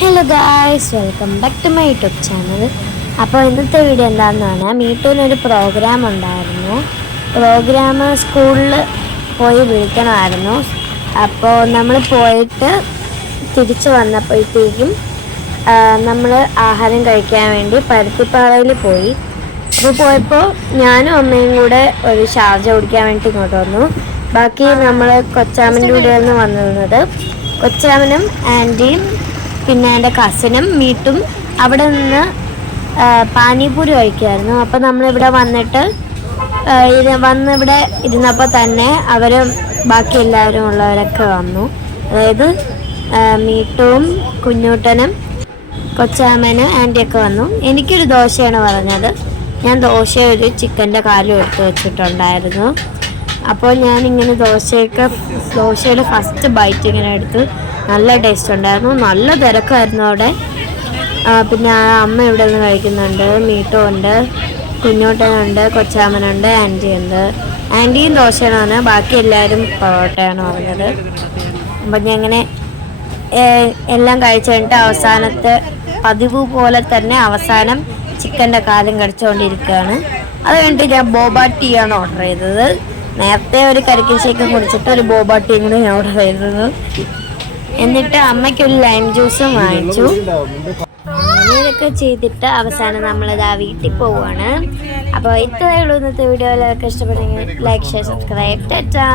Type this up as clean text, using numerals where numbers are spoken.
Hello guys, welcome back to my YouTube channel. അപ്പോൾ ഇന്നത്തെ video എന്താണെന്നാണ്, മീറ്റൂനൊരു പ്രോഗ്രാം ഉണ്ടായിരുന്നു. പ്രോഗ്രാം സ്കൂളിൽ പോയി വിളിക്കണമായിരുന്നു. അപ്പോൾ നമ്മൾ പോയിട്ട് തിരിച്ചു വന്നപ്പോഴത്തേക്കും നമ്മൾ ആഹാരം കഴിക്കാൻ വേണ്ടി പരുത്തിപ്പാറയിൽ പോയി. അപ്പോൾ പോയപ്പോൾ ഞാനും അമ്മയും കൂടെ ഒരു ഷാർജ കുടിക്കാൻ വേണ്ടി ഇങ്ങോട്ട് വന്നു. ബാക്കി നമ്മൾ കൊച്ചാമൻ്റെ കൂടെയായിരുന്നു വന്നിരുന്നത്. കൊച്ചാമനും ആൻറ്റിയും പിന്നെ എൻ്റെ കസിനും മീട്ടും അവിടെ നിന്ന് പാനിപൂരി കഴിക്കുമായിരുന്നു. അപ്പോൾ നമ്മളിവിടെ വന്നിട്ട് ഇവിടെ ഇരുന്നപ്പോൾ തന്നെ അവരും ബാക്കി എല്ലാവരും ഉള്ളവരൊക്കെ വന്നു. അതായത് മീട്ടും കുഞ്ഞൂട്ടനും കൊച്ചാമനും ആൻറ്റിയൊക്കെ വന്നു. എനിക്കൊരു ദോശയാണ് പറഞ്ഞത്. ഞാൻ ഒരു ചിക്കൻ്റെ കാലും എടുത്ത് വെച്ചിട്ടുണ്ടായിരുന്നു. അപ്പോൾ ഞാനിങ്ങനെ ദോശയുടെ ഫസ്റ്റ് ബൈറ്റ് ഇങ്ങനെ എടുത്ത് നല്ല ടേസ്റ്റ് ഉണ്ടായിരുന്നു. നല്ല തിരക്കായിരുന്നു അവിടെ. പിന്നെ അമ്മ ഇവിടെ നിന്ന് കഴിക്കുന്നുണ്ട്, മീട്ടോ ഉണ്ട്, കുഞ്ഞോട്ടനുണ്ട്, കൊച്ചാമനുണ്ട്, ആൻറ്റി ഉണ്ട്. ആൻറ്റിയും ദോശയാണ്, ബാക്കി എല്ലാവരും പൊറോട്ടയാണ് പറഞ്ഞത്. അപ്പം ഞാൻ ഇങ്ങനെ എല്ലാം കഴിച്ചു കഴിഞ്ഞിട്ട് അവസാനത്തെ പതിവ് പോലെ തന്നെ അവസാനം ചിക്കൻ്റെ കാലും കടിച്ചുകൊണ്ടിരിക്കുകയാണ്. അത് കഴിഞ്ഞിട്ട് ഞാൻ ബോബ ടീ ആണ് ഓർഡർ ചെയ്തത്. നേരത്തെ ഒരു കരിക്കിൻ ഷേക്ക് കുടിച്ചിട്ട് ഒരു ബോബ ടീയും കൂടി ഞാൻ ഓർഡർ ചെയ്തത്. എന്നിട്ട് അമ്മയ്ക്കൊരു ലൈം ജ്യൂസും വാങ്ങിച്ചു. അങ്ങനെയൊക്കെ ചെയ്തിട്ട് അവസാനം നമ്മളിതാ വീട്ടിൽ പോവുകയാണ്. അപ്പോൾ ഇത്രയേ ഉള്ളൂ ഇന്നത്തെ വീഡിയോ. എല്ലാവർക്കും ഇഷ്ടപ്പെടുമെങ്കിൽ ലൈക്ക്, ഷെയർ, സബ്സ്ക്രൈബ്. ടാറ്റാ.